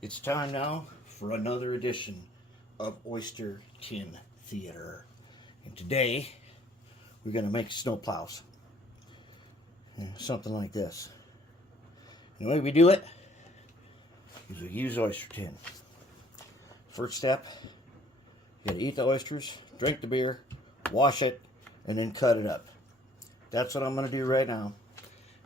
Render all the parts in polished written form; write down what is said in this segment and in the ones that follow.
It's time now for another edition of Oyster Tin Theater. And today we're going to make snowplows. Something like this. And the way we do it is we use oyster tin. First step, you got to eat the oysters, drink the beer, wash it, and then cut it up. That's what I'm going to do right now.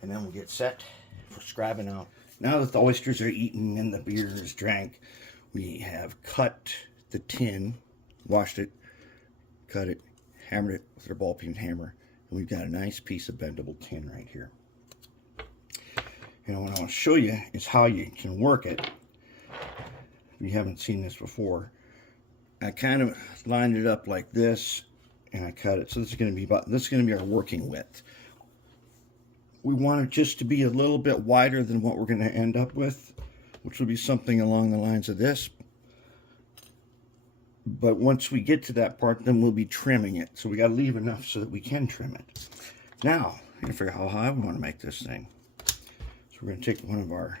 And then we'll get set for scribing out. Now that the oysters are eaten and the beer is drank, we have cut the tin, washed it, cut it, hammered it with our ball peen hammer, and we've got a nice piece of bendable tin right here. And what I want to show you is how you can work it. If you haven't seen this before, I kind of lined it up like this, and I cut it. So this is going to be our working width. We want it just to be a little bit wider than what we're going to end up with, which will be something along the lines of this. But once we get to that part, then we'll be trimming it. So we got to leave enough so that we can trim it. Now, I'm going to figure out how high we want to make this thing. So we're going to take one of our,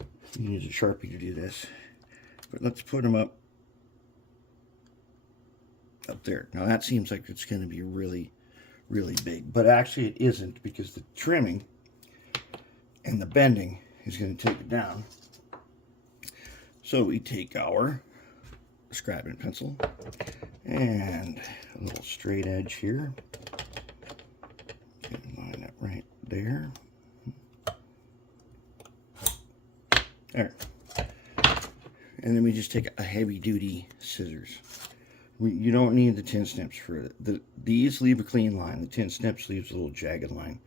you can use a Sharpie to do this, but let's put them up there. Now that seems like it's going to be really big, but actually it isn't, because the trimming and the bending is going to take it down. So we take our scribing pencil and a little straight edge here, and line it right there. There. And then we just take a heavy duty scissors. You don't need the tin snips for it. These leave a clean line. The tin snips leaves a little jagged line.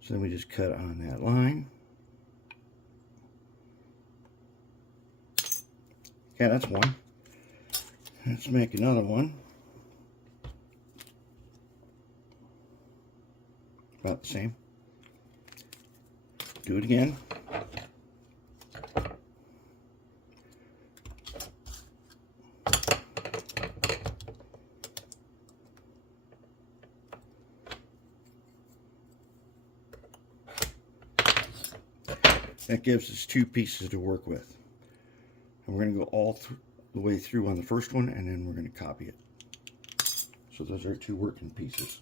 So then we just cut on that line. Okay, that's one. Let's make another one. About the same. Do it again. That gives us two pieces to work with. And we're going to go all the way through on the first one, and then we're going to copy it. So those are two working pieces.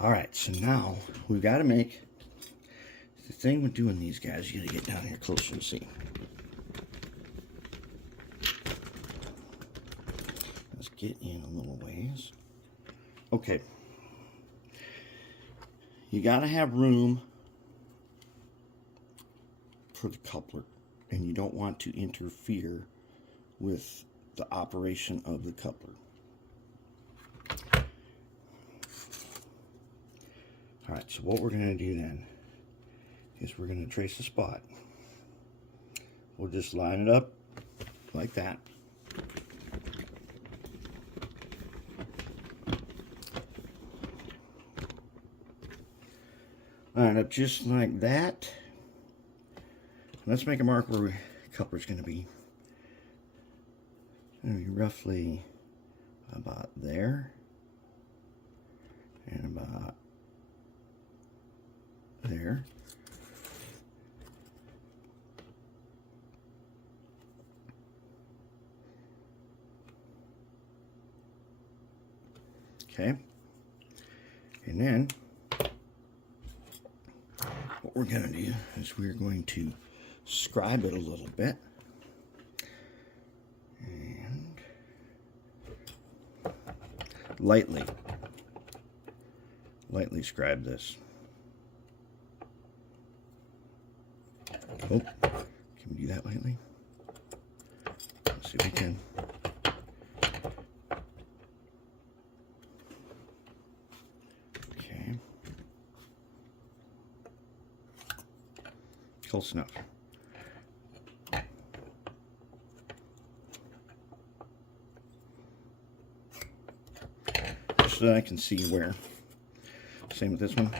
Alright, so now we've got to make, the thing with doing these guys, you got to get down here closer to see. Let's get in a little ways. Okay. You got to have room for the coupler, and you don't want to interfere with the operation of the coupler. Alright, so what we're going to do then is we're going to trace a spot. We'll just line it up like that. Line it up just like that. Let's make a mark where the coupler's going to be. Roughly about there, and about there. Okay. And then what we're going to do is we're going to scribe it a little bit, and lightly scribe this. Oh, can we do that lightly? Let's see if we can. Okay, close enough. So that I can see where. Same with this one.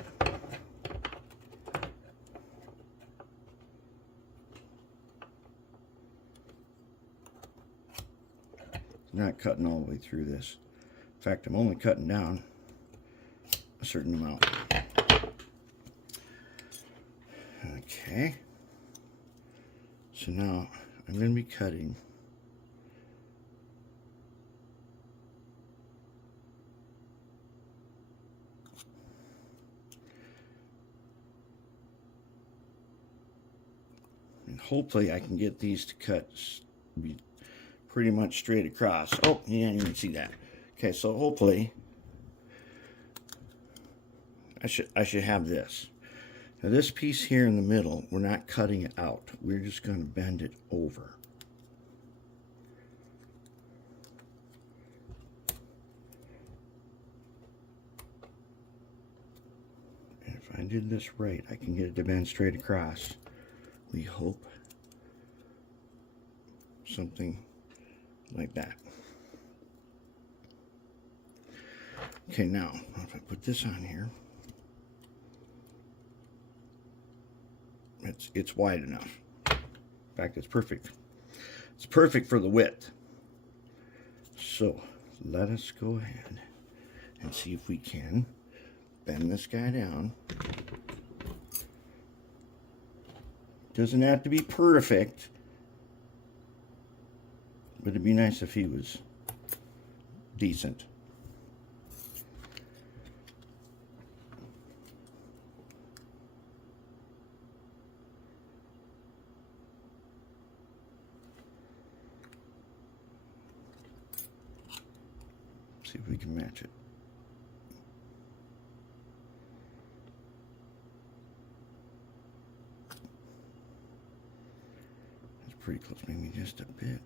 Not cutting all the way through this. In fact, I'm only cutting down a certain amount. Okay. So now I'm going to be cutting and hopefully I can get these to cut be pretty much straight across. Oh, you didn't even see that. Okay, so hopefully I should have this. Now this piece here in the middle, we're not cutting it out. We're just going to bend it over. And if I did this right, I can get it to bend straight across. We hope. Something like that. Okay, now if I put this on here, it's wide enough. In fact, it's perfect. It's perfect for the width. So let us go ahead and see if we can bend this guy down. Doesn't have to be perfect, but it'd be nice if he was decent. See if we can match it. It's pretty close, maybe just a bit.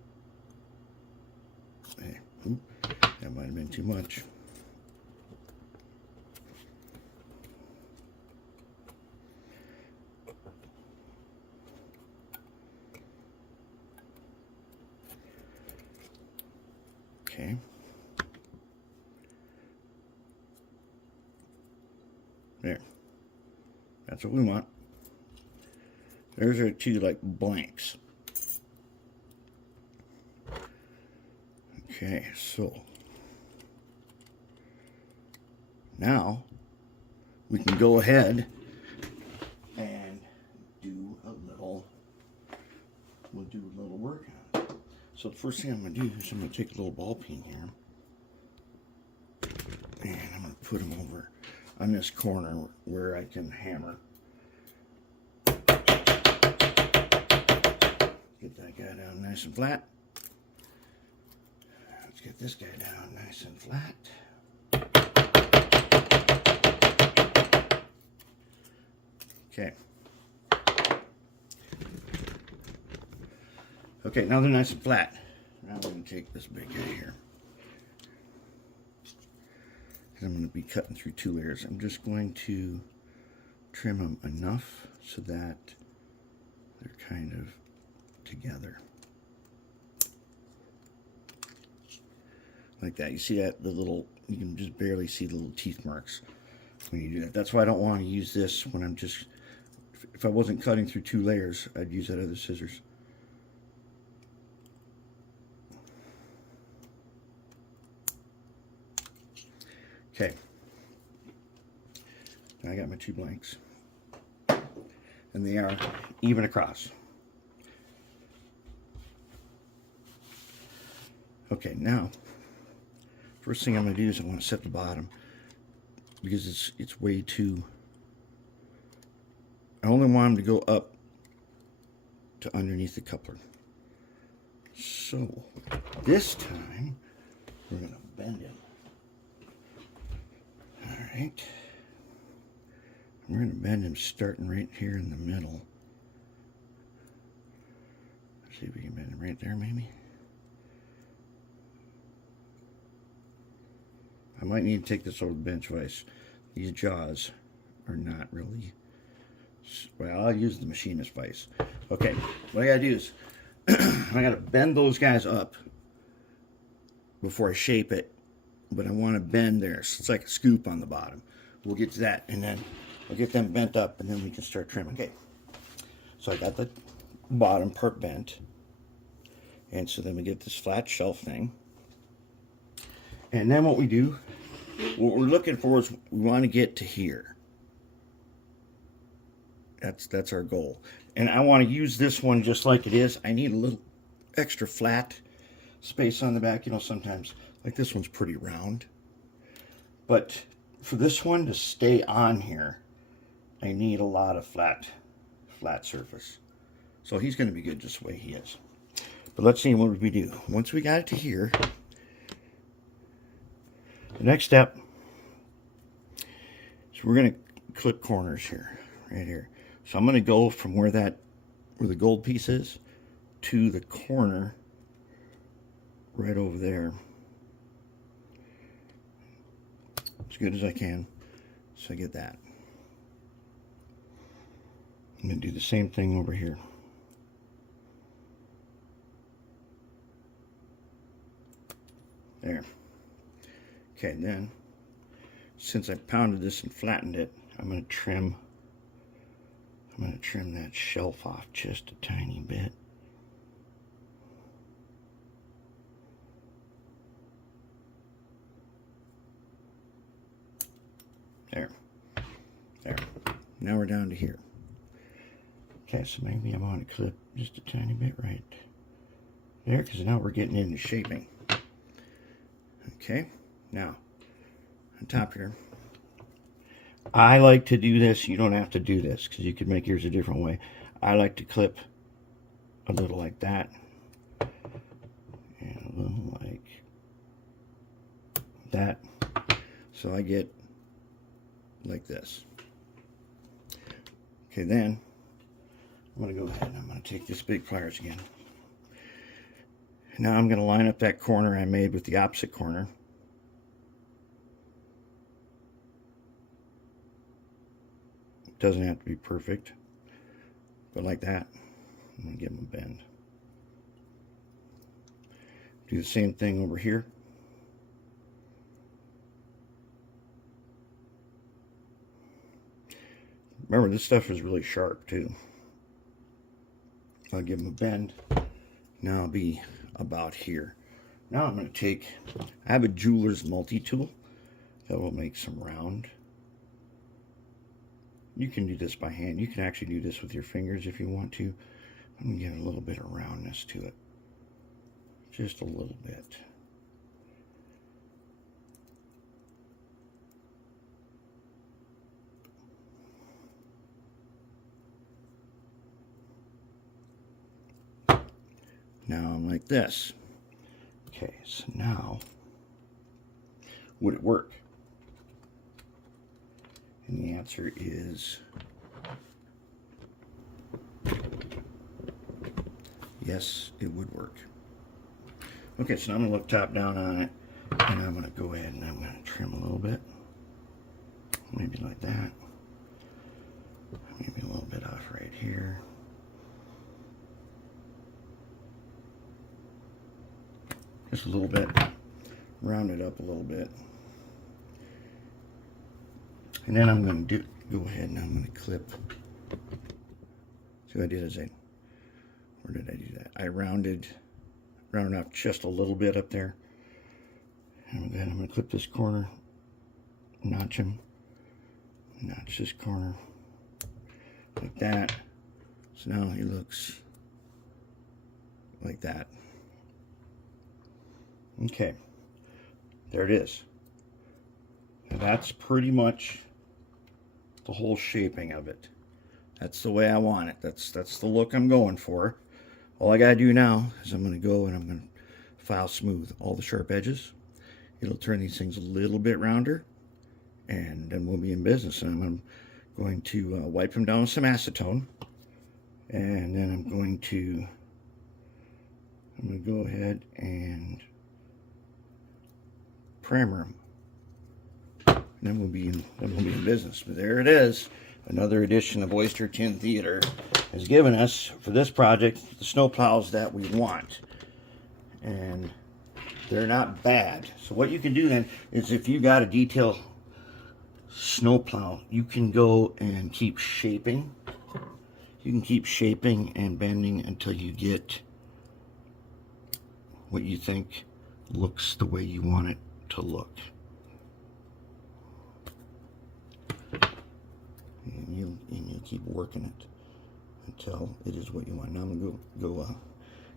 Hey, oop, that might have been too much. Okay. There. That's what we want. There's our two like blanks. Okay, so now we can go ahead and do a little work on it. So the first thing I'm going to do is I'm going to take a little ball peen here and I'm going to put them over on this corner where I can hammer. Get that guy down nice and flat. Let's get this guy down nice and flat. Okay. Okay, now they're nice and flat. Now we're going to take this big guy here. I'm going to be cutting through two layers. I'm just going to trim them enough so that they're kind of together. Like that. You see that? You can just barely see the little teeth marks when you do that. That's why I don't want to use this when I'm just, if I wasn't cutting through two layers, I'd use that other scissors. Okay, now I got my two blanks, and they are even across. Okay, now, first thing I'm going to do is I want to set the bottom, because it's way too, I only want them to go up to underneath the coupler. So, this time, we're going to bend it. Alright, we're going to bend him starting right here in the middle. Let's see if we can bend him right there maybe. I might need to take this over the bench vise. These jaws are not really, well, I'll use the machinist vise. Okay, what I got to do is I got to bend those guys up before I shape it. But I want to bend there, so it's like a scoop on the bottom. We'll get to that, and then I'll get them bent up, and then we can start trimming. Okay, so I got the bottom part bent, and so then we get this flat shelf thing. And then what we do, what we're looking for is we want to get to here. That's our goal. and I want to use this one just like it is. I need a little extra flat space on the back. You know, sometimes, like this one's pretty round. But for this one to stay on here, I need a lot of flat surface. So he's going to be good just the way he is. But let's see what we do. Once we got it to here, the next step is we're going to clip corners here, right here. So I'm going to go from where the gold piece is to the corner right over there as good as I can, so I get that. I'm going to do the same thing over here. There. Okay, then, since I pounded this and flattened it, I'm going to trim that shelf off just a tiny bit. There. Now we're down to here. Okay, so maybe I want to clip just a tiny bit right there, because now we're getting into shaping. Okay, now on top here, I like to do this. You don't have to do this because you could make yours a different way. I like to clip a little like that and a little like that, so I get like this. Okay, then I'm going to go ahead and I'm going to take this big pliers again. Now I'm going to line up that corner I made with the opposite corner. It doesn't have to be perfect, but like that. I'm going to give them a bend. Do the same thing over here. Remember, this stuff is really sharp too. I'll give them a bend. Now I'll be about here. Now I'm going to take, I have a jeweler's multi-tool that will make some round. You can do this by hand. You can actually do this with your fingers if you want to. I'm going to get a little bit of roundness to it. Just a little bit. Now I'm like this. Okay, so now, would it work? And the answer is yes, it would work. Okay, so now I'm going to look top down on it, and I'm going to go ahead and I'm going to trim a little bit. Maybe like that. Maybe a little bit off right here. Just a little bit. Round it up a little bit. And then I'm going to go ahead and I'm going to clip. See what I did is where did I do that? I rounded off just a little bit up there. And then I'm going to clip this corner, notch him, notch this corner, like that. So now he looks like that. Okay, there it is. And that's pretty much the whole shaping of it. That's the way I want it. That's the look I'm going for. All I gotta do now is I'm gonna go and I'm gonna file smooth all the sharp edges. It'll turn these things a little bit rounder, and then we'll be in business. And I'm going to wipe them down with some acetone, and then I'm going to go ahead and primer them. Then we'll be in business. But there it is. Another edition of Oyster Tin Theater has given us, for this project, the snowplows that we want. And they're not bad. So what you can do then is, if you got a detail snowplow, you can go and keep shaping. You can keep shaping and bending until you get what you think looks the way you want it to look. And you keep working it until it is what you want. Now I'm going to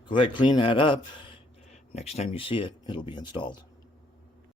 go ahead and clean that up. Next time you see it, it'll be installed.